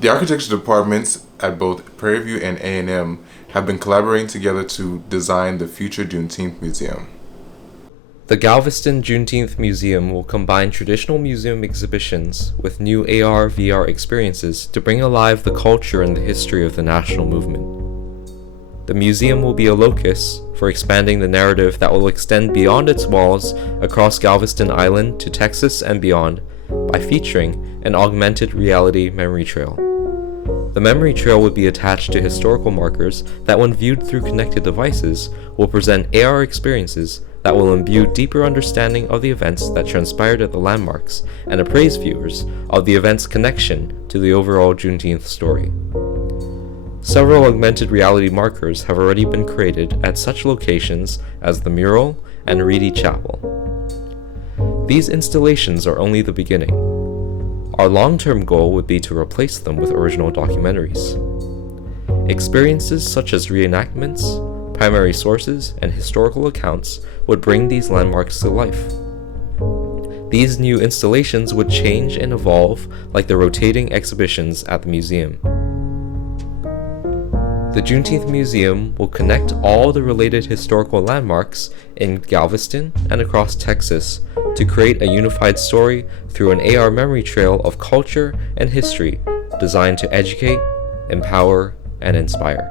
The architecture departments at both Prairie View and A&M have been collaborating together to design the future Juneteenth Museum. The Galveston Juneteenth Museum will combine traditional museum exhibitions with new AR/VR experiences to bring alive the culture and the history of the national movement. The museum will be a locus for expanding the narrative that will extend beyond its walls across Galveston Island to Texas and beyond by featuring an augmented reality memory trail. The memory trail would be attached to historical markers that, when viewed through connected devices, will present AR experiences that will imbue deeper understanding of the events that transpired at the landmarks and appraise viewers of the event's connection to the overall Juneteenth story. Several augmented reality markers have already been created at such locations as the mural and Reedy Chapel. These installations are only the beginning. Our long-term goal would be to replace them with original documentaries. Experiences such as reenactments, primary sources, and historical accounts would bring these landmarks to life. These new installations would change and evolve like the rotating exhibitions at the museum. The Juneteenth Museum will connect all the related historical landmarks in Galveston and across Texas to create a unified story through an AR memory trail of culture and history designed to educate, empower, and inspire.